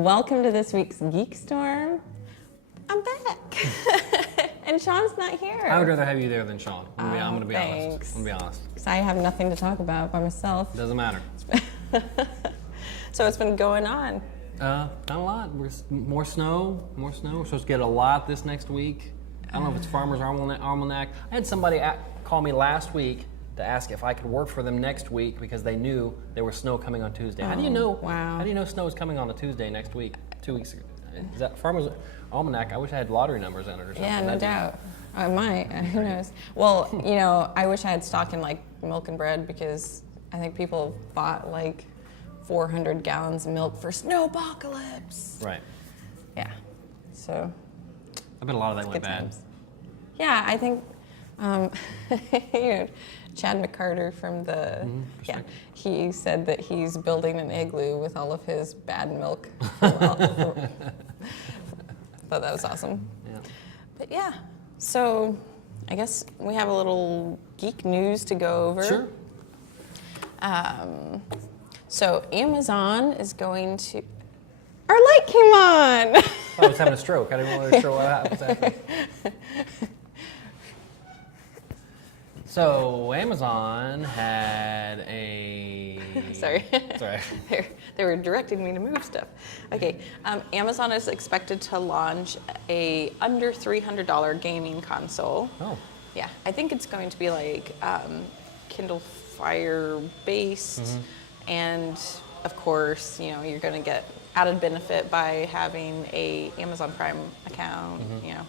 Welcome to this week's GeekStorm. I'm back. And Sean's not here. I would rather have you there than Sean. I'm going to be honest. Thanks. I'm going to be honest. Because I have nothing to talk about by myself. Doesn't matter. So what's been going on? Not a lot. More snow. We're supposed to get a lot this next week. I don't know if it's Farmer's Almanac. I had somebody call me last week to ask if I could work for them next week because they knew there was snow coming on Tuesday. How do you know? Wow. How do you know snow is coming on a Tuesday next week? 2 weeks ago. Is that Farmer's Almanac? I wish I had lottery numbers in it or something. Yeah, no doubt. I might. Who knows? Well, you know, I wish I had stock in like milk and bread because I think people bought like 400 gallons of milk for Snowpocalypse. Right. Yeah. So. I bet a lot of that went bad. Times. Yeah, I think. You know, Chad McCarter from the he said that he's building an igloo with all of his bad milk. Thought that was awesome. Yeah. But yeah, so I guess we have a little geek news to go over. Sure. So Amazon is going to. Our light came on. I was having a stroke. I didn't really sure what was happening. So Amazon had a... Sorry. Sorry. They were directing me to move stuff. Okay, Amazon is expected to launch a under $300 gaming console. Oh. Yeah, I think it's going to be like Kindle Fire based, and of course, you know, you're going to get added benefit by having a Amazon Prime account. You know,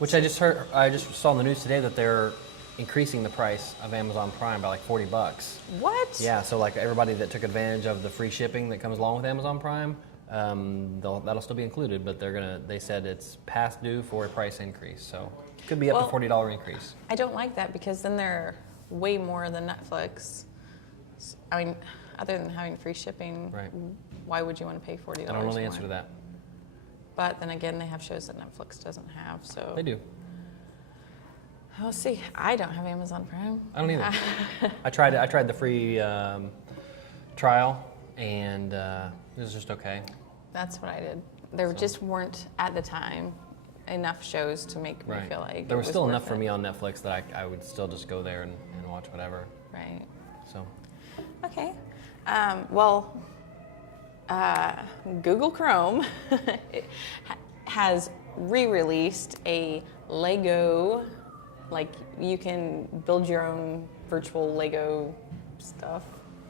Which I just heard. I just saw in the news today that they're increasing the price of Amazon Prime by like $40. What? Yeah, so like everybody that took advantage of the free shipping that comes along with Amazon Prime, that'll still be included, but they said it's past due for a price increase, so it could be up to $40 increase. I don't like that because then they're way more than Netflix. I mean, other than having free shipping, Right. Why would you want to pay $40? I don't know the answer to that. But then again, they have shows that Netflix doesn't have, so. They do. We'll see. I don't have Amazon Prime. I don't either. I tried the free trial, and it was just okay. That's what I did. There just weren't, at the time, enough shows to make me feel like there was still enough worth for it. me on Netflix that I would still just go there and watch whatever. Right. So. Okay. Google Chrome has re-released a Lego, like you can build your own virtual Lego stuff,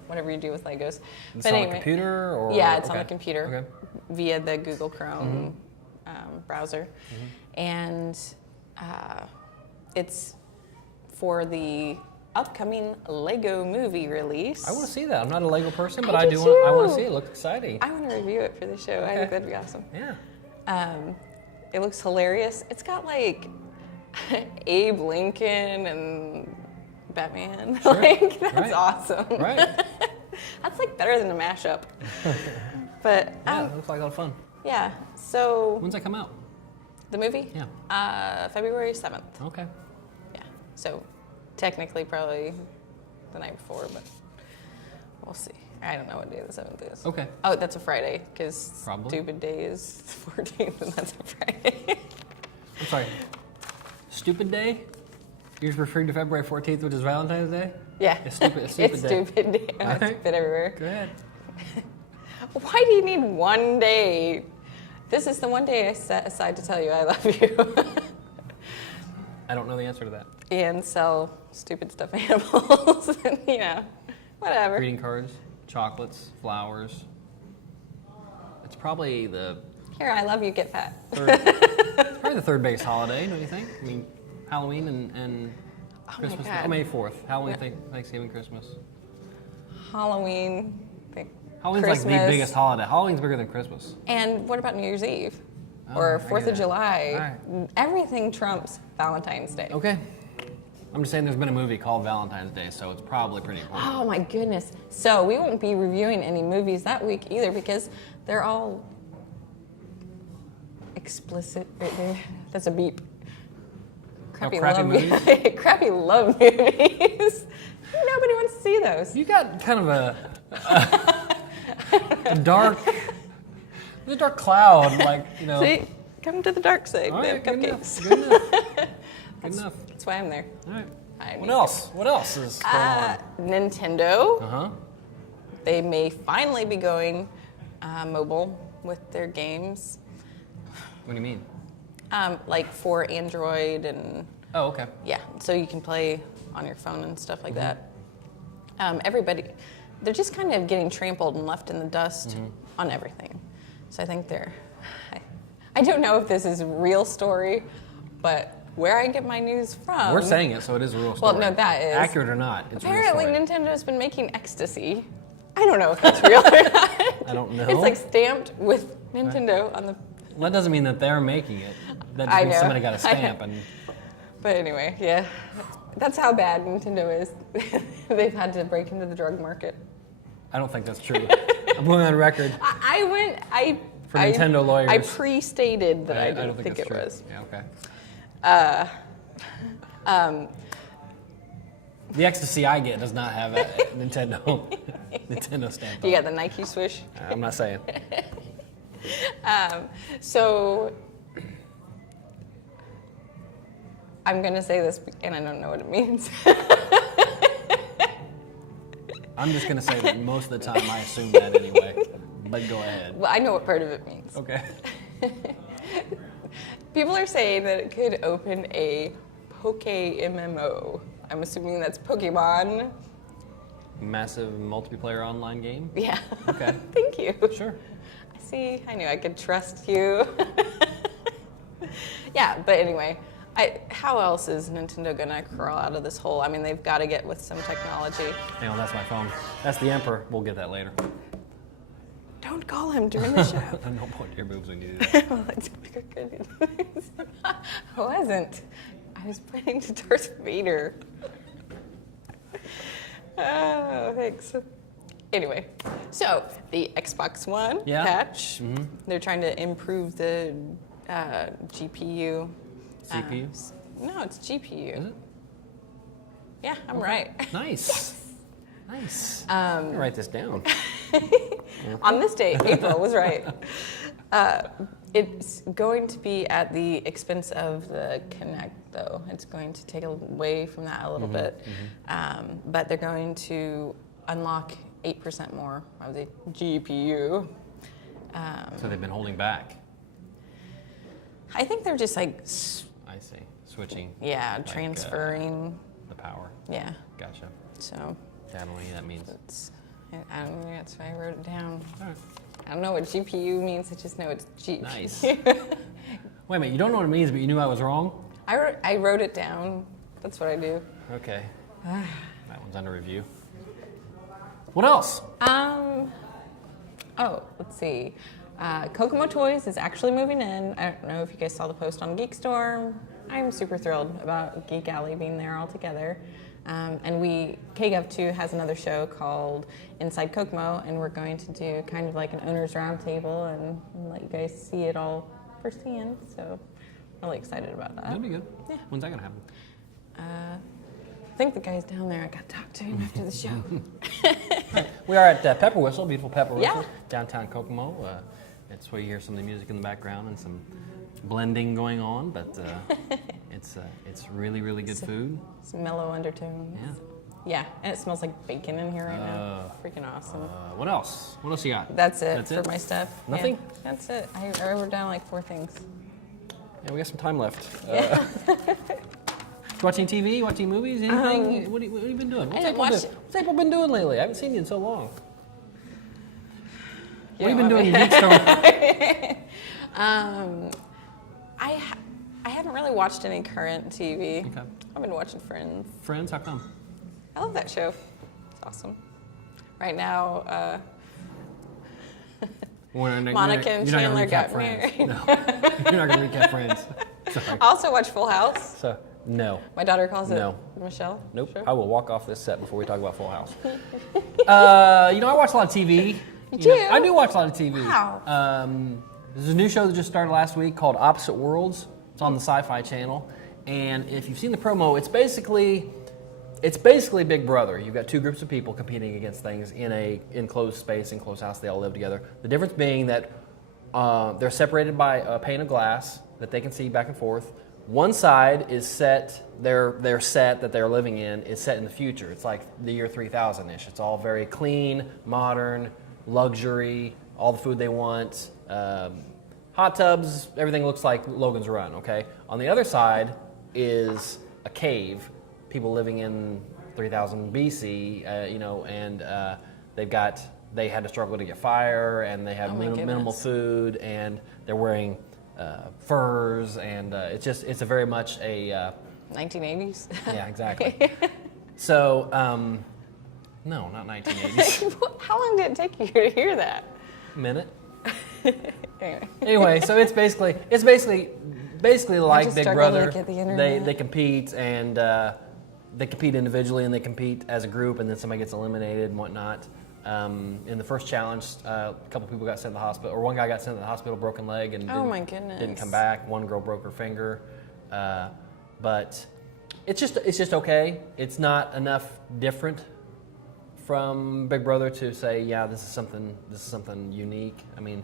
whatever you do with Legos. It's on the computer? Or? Yeah, it's on the computer Okay. via the Google Chrome browser. And it's for the upcoming Lego movie release. I want to see that. I'm not a Lego person, but I I do want. I want too. to see it. It looks exciting. I want to review it for the show. I think that'd be awesome. Yeah. It looks hilarious. It's got like Abe Lincoln and Batman. Sure. Like, that's Right. awesome. Right. That's like better than a mashup. But Yeah, it looks like a lot of fun. yeah, so When's that come out? the movie? Yeah. February 7th. Okay. Yeah. So technically probably the night before, but we'll see. I don't know what day the 7th is. Okay. Oh, that's a Friday, because Probably. stupid day is the 14th, and that's a Friday. I'm sorry. Stupid Day? You're referring to February 14th, which is Valentine's Day? Yeah. It's stupid. It's It's stupid day. stupid day. I'm Okay. stupid everywhere. Go ahead. Why do you need one day? This is the one day I set aside to tell you I love you. I don't know the answer to that. And sell stupid stuffed animals and, you know, whatever. Greeting cards, chocolates, flowers. It's probably the Here, I love you, get fat. it's probably the third biggest holiday, don't you think? I mean, Halloween and Christmas. God. May 4th. Halloween, Thanksgiving, Christmas. Halloween, Halloween's like the Christmas. biggest holiday. Halloween's bigger than Christmas. And what about New Year's Eve? Oh, Or I 4th get of it. July? All Everything trumps Valentine's Day. Okay. I'm just saying there's been a movie called Valentine's Day, so it's probably pretty important. Oh my goodness. So we won't be reviewing any movies that week either because they're all explicit. That's a beep. crappy love movies? Crappy love movies. Nobody wants to see those. You got kind of a dark, there's a dark cloud, like, you know. See, come to the dark side. All They right, have good cupcakes. enough. Good enough. That's why I'm there. All right. I What need else? What else is going on? Nintendo. Uh-huh. They may finally be going mobile with their games, What do you mean? like for Android and Oh, okay. yeah, so you can play on your phone and stuff like Mm-hmm. that. Everybody, they're just kind of getting trampled and left in the dust Mm-hmm. on everything. So I think I don't know if this is a real story, but where I get my news from. We're saying it, so it is a real story. Well, no, that is. Accurate or not, it's Apparently, a real story. Nintendo's been making ecstasy. I don't know if that's real or not. I don't know. It's like stamped with Nintendo on the. Well, that doesn't mean that they're making it. That just I means know. somebody got a stamp. And But anyway, yeah, that's how bad Nintendo is. They've had to break into the drug market. I don't think that's true. I'm going on record. For Nintendo lawyers. I pre-stated that I didn't don't think that's it true. was. Yeah, okay. The ecstasy I get does not have a Nintendo stamp. You on got the Nike swoosh. it. I'm not saying. So I'm gonna say this, and I don't know what it means. I'm just gonna say that most of the time I assume that anyway. But go ahead. Well, I know what part of it means. Okay. People are saying that it could open a Poke MMO. I'm assuming that's Pokemon. Massive multiplayer online game? Yeah. Okay. Thank you. Sure. See, I knew I could trust you. Yeah, but anyway, how else is Nintendo gonna crawl out of this hole? I mean, they've got to get with some technology. Hang on, that's my phone. That's the Emperor. We'll get that later. Don't call him during the show. Don't point to your boobs when you do that. Well, it's good. I wasn't. I was pointing to Darth Vader. Oh, thanks. Anyway, so the Xbox One Yeah. patch, they're trying to improve the GPU. CPU? No, it's GPU. Is it? Yeah, I'm right. Nice. Nice. I'm gonna write this down. On this date, April was right. It's going to be at the expense of the Kinect, though. It's going to take away from that a little bit. But they're going to unlock 8% more of the GPU. So they've been holding back. I think they're just like, I see. Switching transferring. the power. Yeah. Gotcha. So Definitely, that means. I don't know. That's why I wrote it down. All right. I don't know what GPU means. I just know it's GPU. Nice. Wait a minute, you don't know what it means, but you knew I was wrong? I wrote it down. That's what I do. Okay. That one's under review. What else? Let's see. Kokomo Choice is actually moving in. I don't know if you guys saw the post on GeekStorm. I'm super thrilled about Geek Alley being there all together. And KGov2 has another show called Inside Kokomo, and we're going to do kind of like an owner's roundtable and let you guys see it all firsthand. So really excited about that. That'd be good. Yeah. When's that gonna happen? I think the guy's down there. I got to talk to him after the show. We are at Pepper Whistle, beautiful Pepper Whistle, Yeah. downtown Kokomo. It's where you hear some of the music in the background and some blending going on, but it's really, really good food. Some mellow undertones. Yeah. Yeah, and it smells like bacon in here right now. Freaking awesome. What else? What else you got? That's it That's for it? my stuff. Nothing? Yeah, that's it. I wrote down like 4 things. Yeah, we got some time left. Watching TV, watching movies, anything? What have you been doing? I didn't watch- What's April been doing lately? I haven't seen you in so long. You What have you know, been doing in GeekStorm? I haven't really watched any current TV. Okay. I've been watching Friends. Friends, how come? I love that show. It's awesome. Right now, Monica and Chandler got married. No, you're not going to recap Friends. Sorry. I also watch Full House. So, no. My daughter calls it No. Michelle. Nope. Sure. I will walk off this set before we talk about Full House. I watch a lot of TV. You do? I do watch a lot of TV. Wow. There's a new show that just started last week called Opposite Worlds. It's on the Sci-Fi Channel. And if you've seen the promo, it's basically Big Brother. You've got two groups of people competing against things in a enclosed space, enclosed house. They all live together. The difference being that they're separated by a pane of glass that they can see back and forth. One side is set, their set that they're living in is set in the future. It's like the year 3000-ish. It's all very clean, modern, luxury, all the food they want, hot tubs, everything looks like Logan's Run, okay? On the other side is a cave, people living in 3000 BC, and they had to struggle to get fire, and they have minimal food, and they're wearing furs, and it's a very much a 1980s. Yeah, exactly. So, no, not 1980s. How long did it take you to hear that? Minute. Anyway, so it's basically like Big Brother. To get the internet. They compete, and they compete individually, and they compete as a group, and then somebody gets eliminated and whatnot. In the first challenge, a couple people got sent to the hospital, or one guy got sent to the hospital, broken leg, and didn't come back. One girl broke her finger, but it's just okay. It's not enough different from Big Brother to say, yeah, this is something unique. I mean,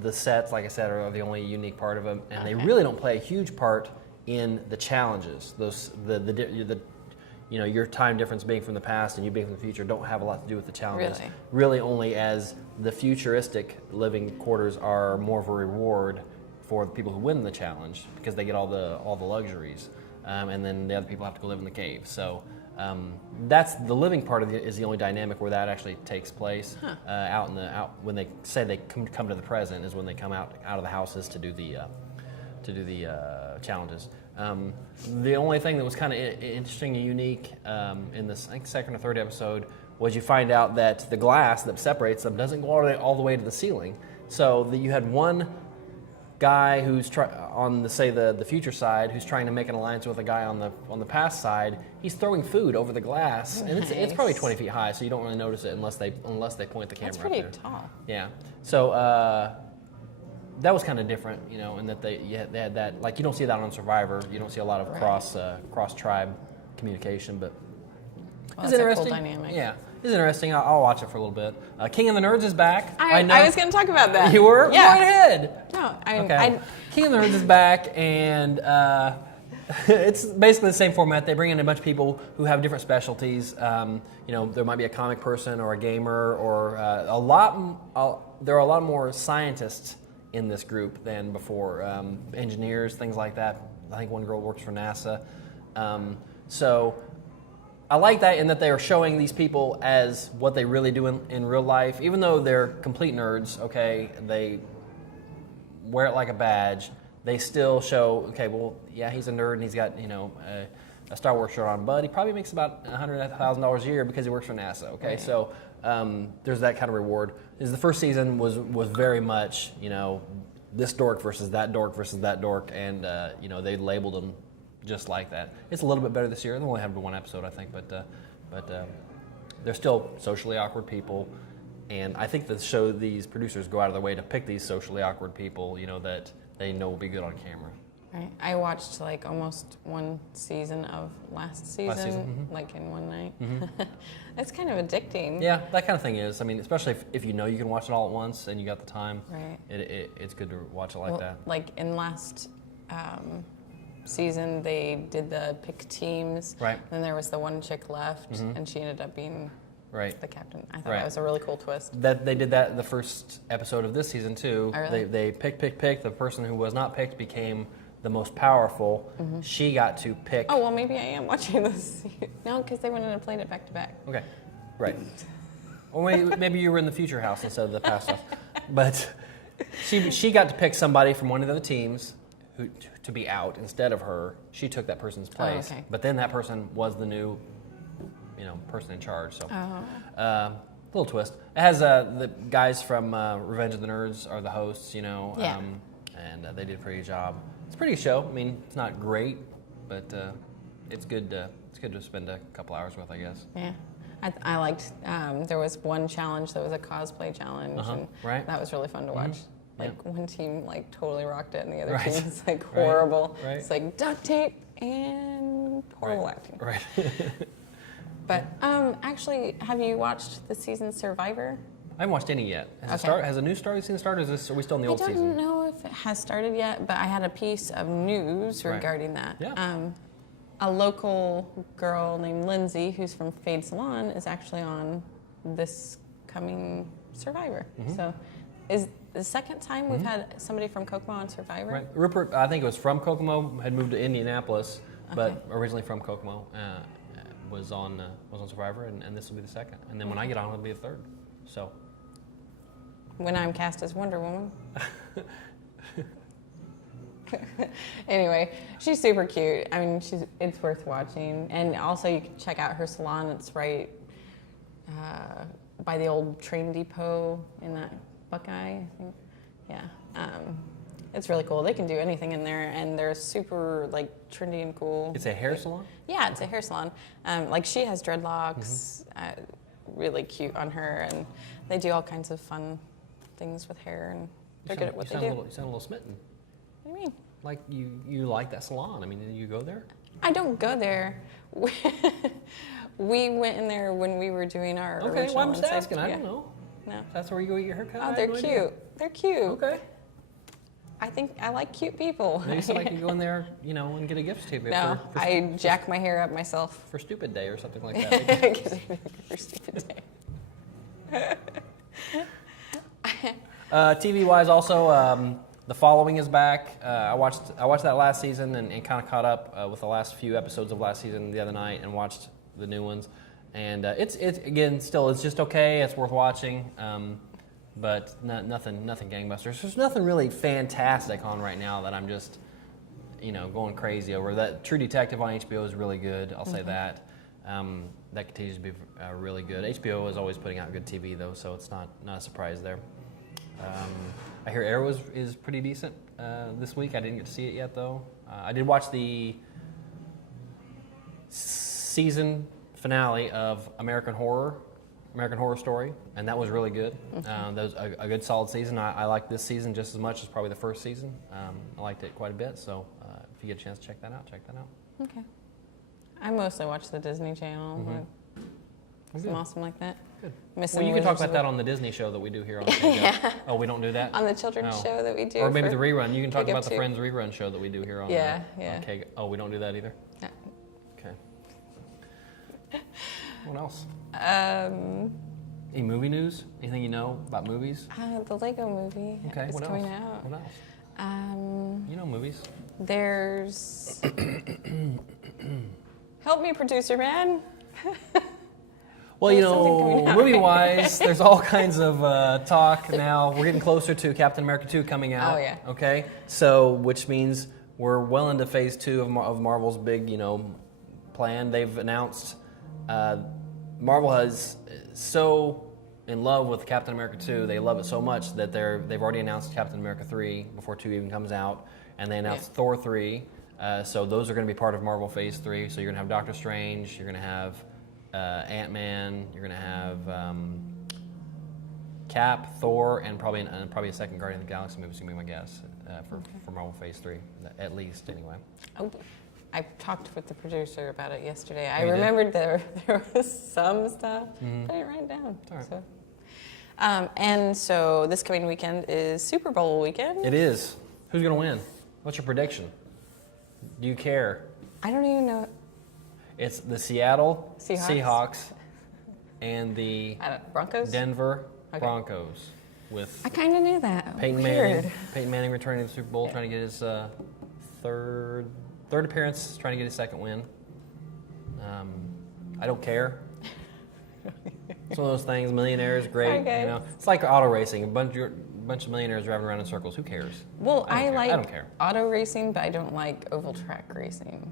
the sets, like I said, are the only unique part of them, and they really don't play a huge part in the challenges. Your time difference being from the past and you being from the future don't have a lot to do with the challenges. Really only as the futuristic living quarters are more of a reward for the people who win the challenge because they get all the luxuries, and then the other people have to go live in the cave. So that's the living part is the only dynamic where that actually takes place. Out when they say they come to the present is when they come out of the houses to do the challenges. The only thing that was kind of interesting and unique in this, I think, second or third episode was you find out that the glass that separates them doesn't go all the way to the ceiling. So you had one guy who's on the future side who's trying to make an alliance with a guy on the past side. He's throwing food over the glass, and it's probably 20 feet high, so you don't really notice it unless they point the camera. That's pretty up there. tall. Yeah. So that was kind of different, in that they had that, like, you don't see that on Survivor. You don't see a lot of cross tribe communication, but it's interesting. A cool dynamic. Yeah, it's interesting. I'll watch it for a little bit. King of the Nerds is back. I was going to talk about that. You were? Yeah. Go ahead. No, okay. King of the Nerds is back, and it's basically the same format. They bring in a bunch of people who have different specialties. There might be a comic person or a gamer, or there are a lot more scientists in this group than before. Engineers, things like that. I think one girl works for NASA. So I like that in that they are showing these people as what they really do in real life. Even though they're complete nerds, okay, they wear it like a badge, they still show, okay, well, yeah, he's a nerd and he's got, a Star Wars shirt on, but he probably makes about $100,000 a year because he works for NASA, okay? Right. So there's that kind of reward. The first season was very much, this dork versus that dork, and, they labeled them just like that. It's a little bit better this year. They only have one episode, I think, but they're still socially awkward people, and I think these producers go out of their way to pick these socially awkward people, that they know will be good on camera. Right. I watched almost one season of last season. Mm-hmm. In one night. Mm-hmm. It's kind of addicting. Yeah, that kind of thing is. I mean, especially if you know you can watch it all at once and you got the time. Right. It's good to watch it like that. Like in last season, they did the pick teams. Right. Then there was the one chick left, mm-hmm. and she ended up being the captain. I thought that was a really cool twist. That they did that in the first episode of this season too. Oh, really? They picked. The person who was not picked became the most powerful. Mm-hmm. She got to pick. Oh, well, maybe I am watching this. No, because they went in and played it back to back. Okay, right. Or maybe you were in the future house instead of the past stuff. But she got to pick somebody from one of the other teams to be out instead of her. She took that person's place. Oh, okay. But then that person was the new, person in charge. So a little twist. It has the guys from Revenge of the Nerds are the hosts, you know, Yeah. and they did a pretty good job. It's a pretty show. I mean, it's not great, but it's good. It's good to spend a couple hours with, I guess. Yeah. I liked, there was one challenge that was a cosplay challenge, and Right. that was really fun to watch. Like, Yeah. one team, like, totally rocked it, and the other Right. team was, like, horrible. Right. It's, like, duct tape and horrible acting. Right. But, actually, have you watched the season Survivor? I haven't watched any yet. Has a new season started? Are we still in the old I don't season? know if it has started yet, but I had a piece of news regarding that. Yeah. A local girl named Lindsay, who's from Fade Salon, is actually on this coming Survivor. So, is the second time we've had somebody from Kokomo on Survivor? Right. Rupert, I think it was from Kokomo, had moved to Indianapolis, but originally from Kokomo, was on Survivor, and this will be the second. And then when I get on, it'll be the third. So. When I'm cast as Wonder Woman. Anyway, she's super cute. I mean, it's worth watching. And also, you can check out her salon. It's right by the old train depot in that Buckeye, I think. Yeah. It's really cool. They can do anything in there, and they're super, like, trendy and cool. It's a hair salon? Yeah, it's a hair salon. Like, she has dreadlocks, really cute on her, and they do all kinds of fun things with hair, and they're good at what they do. You sound a little smitten. What do you mean? Like you like that salon. I mean, did you go there? I don't go there. We went in there when we were doing our Okay, original well, I'm just inside- asking. I yeah. don't know. No. That's where you go get your haircut? Oh, I they're had no cute. idea. They're cute. Okay. I think I like cute people. Maybe somebody could go in there, you know, and get a gift certificate No, for I jack my hair up myself. for Stupid Day or something like that. For stupid day. TV-wise, also, The Following is back. I watched that last season and kind of caught up with the last few episodes of last season the other night and watched the new ones. And it's again, still, it's just okay. It's worth watching, but nothing gangbusters. There's nothing really fantastic on right now that I'm just, you know, going crazy over. That True Detective on HBO is really good. I'll say that. That continues to be really good. HBO is always putting out good TV though, so it's not a surprise there. I hear Arrow is pretty decent this week. I didn't get to see it yet though. I did watch the season finale of American Horror Story, and that was really good. That was a good solid season. I liked this season just as much as probably the first season. I liked it quite a bit, so if you get a chance to check that out, check that out. Okay. I mostly watch the Disney Channel. Something awesome like that. Good. Missing Well, you can talk Wizards about of that on the Disney show that we do here on the show. Oh, we don't do that? on the children's Oh. show that we do. Or maybe for the rerun. You can talk Big Up about the 2. Friends rerun show that we do here on Yeah, on yeah. Keg. Oh, we don't do that either? Yeah. Okay. What else? Any movie news? Anything you know about movies? The Lego movie Okay, is what coming else? out. What else? You know movies. There's... Help me, producer man. Well, you There's something know, coming out. movie-wise, there's all kinds of talk now. We're getting closer to Captain America 2 coming out. Oh, yeah. Okay? So, which means we're well into phase 2 of Marvel's big, you know, plan. They've announced Marvel is so in love with Captain America 2. They love it so much that they've already announced Captain America 3 before 2 even comes out. And they announced Thor 3. So those are going to be part of Marvel Phase 3. So you're going to have Doctor Strange, you're going to have Ant-Man, you're going to have Cap, Thor, and probably a second Guardian of the Galaxy movie is going to be my guess for Marvel Phase 3, at least anyway. Oh, I talked with the producer about it yesterday. I you did? remembered there was some stuff, but I didn't write it down. All right. So. And so this coming weekend is Super Bowl weekend. It is. Who's going to win? What's your prediction? Do you care? I don't even know. It's the Seattle Seahawks? Seahawks and the Broncos? Denver Broncos with I kind of knew that. Peyton Weird. Manning. Peyton Manning returning to the Super Bowl, trying to get his third appearance, trying to get his second win. I don't care. It's one of those things. Millionaires, great. Okay. You know, it's like auto racing. A bunch of millionaires driving around in circles. Who cares? Well, I I don't like care. auto racing, but I don't like oval track racing.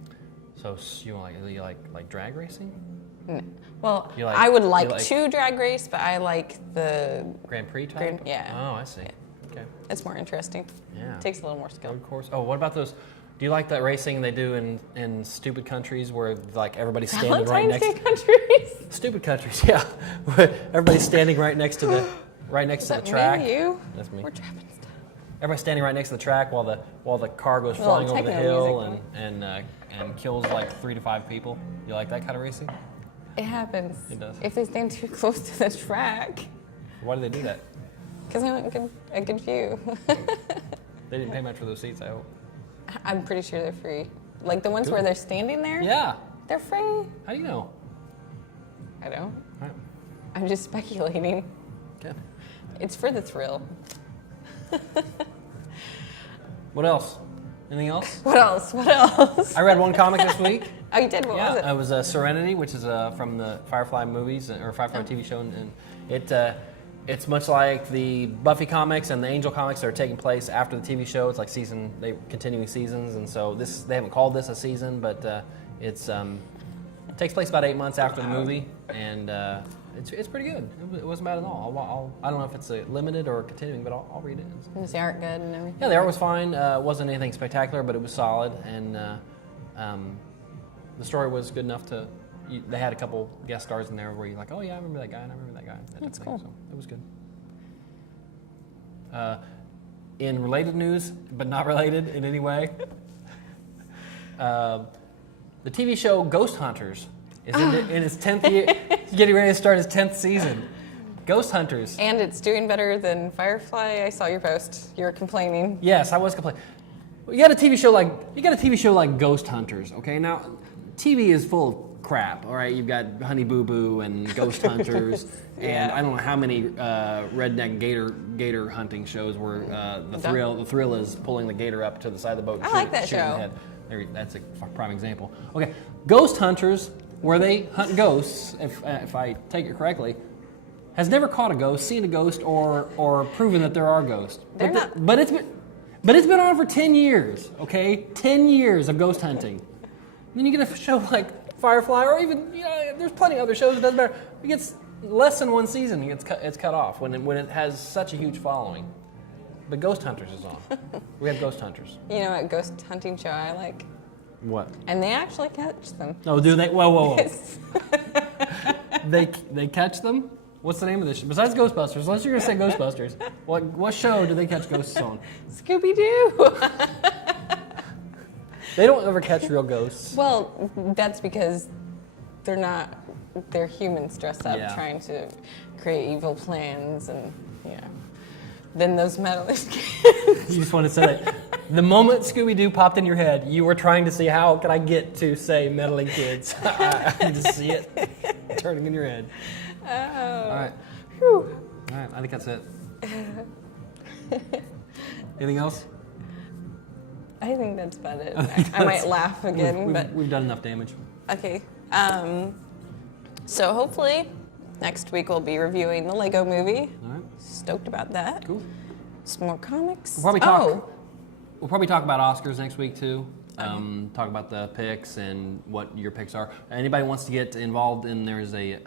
So you like drag racing? Well, You like- I would you like like- to drag race, but I like the Grand Prix type? yeah. Oh, I see. Yeah. Okay. It's more interesting. Yeah. Takes a little more skill. Road course. Oh, what about those? Do you like that racing they do in stupid countries where like everybody's standing right Valentine's next? Day countries. Stupid countries, yeah. Where everybody's standing right next to the Is the that track. me or you? That's me. We're trapping stuff. Everybody's standing right next to the track while the car goes A little flying over the techno hill music, and kills like 3 to 5 people. You like that kind of racing? It happens. It does. If they stand too close to the track, Why do they do that? because I want a good view. They didn't pay much for those seats, I hope. I'm pretty sure they're free. Like the ones Cool. where they're standing there, Yeah. they're free. How do you know? I don't. All right. I'm just speculating. Okay. It's for the thrill. What else? Anything else? What else? What else? I read one comic this week. Oh, you did? What was it? It was Serenity, which is from the Firefly movies or Firefly TV show, and it's much like the Buffy comics and the Angel comics that are taking place after the TV show. It's like continuing seasons, and so they haven't called this a season, but it takes place about 8 months after the movie, and it's pretty good. It wasn't bad at all. I don't know if it's a limited or continuing, but I'll read it. Was the art good and everything? Yeah, the art was fine. It wasn't anything spectacular, but it was solid, and the story was good enough to. They had a couple guest stars in there where you're like, oh yeah, I remember that guy, and I remember that guy. That's type of thing. cool. So it was good. In related news, but not related in any way, the TV show Ghost Hunters is in its 10th year, getting ready to start its 10th season. Ghost Hunters. And it's doing better than Firefly. I saw your post. You were complaining. Yes, I was complaining. You got a TV show like Ghost Hunters. Okay, now TV is full of crap. All right, you've got Honey Boo Boo and Ghost Hunters, and I don't know how many redneck gator hunting shows where the thrill is pulling the gator up to the side of the boat. And I like that shooting show. the head. That's a prime example. Okay, Ghost Hunters, where they hunt ghosts, if I take it correctly, has never caught a ghost, seen a ghost, or proven that there are ghosts. But it's been on for 10 years. Okay, 10 years of ghost hunting. Then you get a show like Firefly, or even there's plenty of other shows. It doesn't matter. It gets less than one season. It's cut off when it has such a huge following. But Ghost Hunters is on. We have Ghost Hunters. You know what ghost hunting show I like? What? And they actually catch them. Oh, do they? Whoa. Yes. They catch them? What's the name of this show? Besides Ghostbusters, unless you're going to say Ghostbusters, what show do they catch ghosts on? Scooby-Doo. They don't ever catch real ghosts. Well, that's because they're humans dressed up trying to create evil plans and, Then those meddling kids. You just want to say that. The moment Scooby-Doo popped in your head, you were trying to see how can I get to say meddling kids. I can just see it turning in your head. Oh. All right. Whew. All right, I think that's it. Anything else? I think that's about it. I might laugh again, but we've done enough damage. okay. So hopefully next week we'll be reviewing the Lego Movie. All right. Stoked about that. Cool. Some more comics. We'll probably talk about Oscars next week too. Talk about the picks and what your picks are. Anybody wants to get involved in, there's a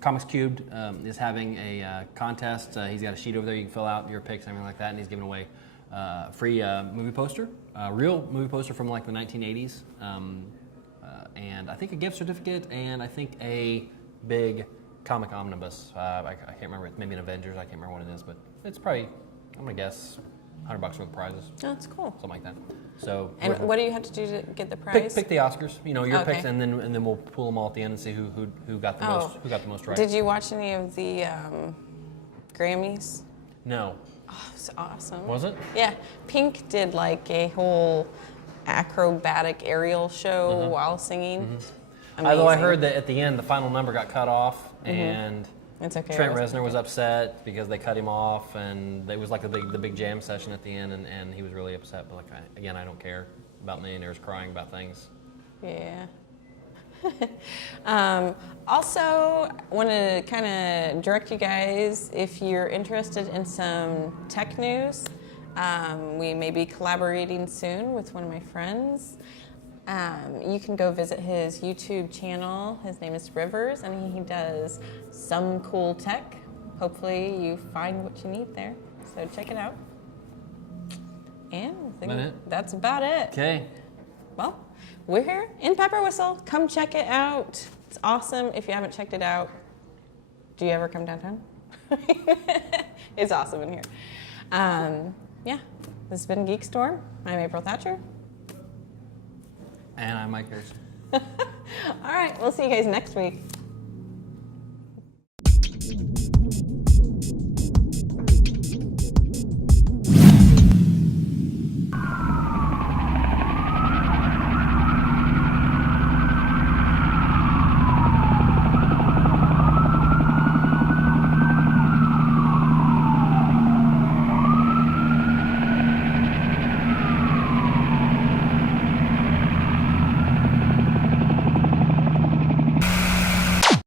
Comics Cubed is having a contest. He's got a sheet over there you can fill out your picks and everything like that, and he's giving away a free movie poster, real movie poster from like the 1980s, and I think a gift certificate, and I think a big comic omnibus. I can't remember. Maybe an Avengers. I can't remember what it is, but it's probably, I'm gonna guess, $100 worth of prizes. Oh, that's cool. Something like that. So. And what do you have to do to get the prize? Pick the Oscars. Your Okay. picks, and then we'll pull them all at the end and see who got the most right. Did you watch any of the Grammys? No. Oh, it was awesome. Was it? Yeah. Pink did like a whole acrobatic aerial show while singing. Amazing. Although I heard that at the end the final number got cut off, and It's okay. Trent Reznor was upset because they cut him off, and it was like the big jam session at the end, and he was really upset. But I don't care about millionaires crying about things. Yeah. Also, want to kind of direct you guys, if you're interested in some tech news, we may be collaborating soon with one of my friends. You can go visit his YouTube channel. His name is Rivers, and he does some cool tech. Hopefully you find what you need there. So check it out. And I think that's about it. Okay. Well, we're here in Pepper Whistle. Come check it out. It's awesome. If you haven't checked it out, do you ever come downtown? It's awesome in here. Yeah, this has been GeekStorm. I'm April Thatcher. And I'm Mike Harrison. All right, we'll see you guys next week.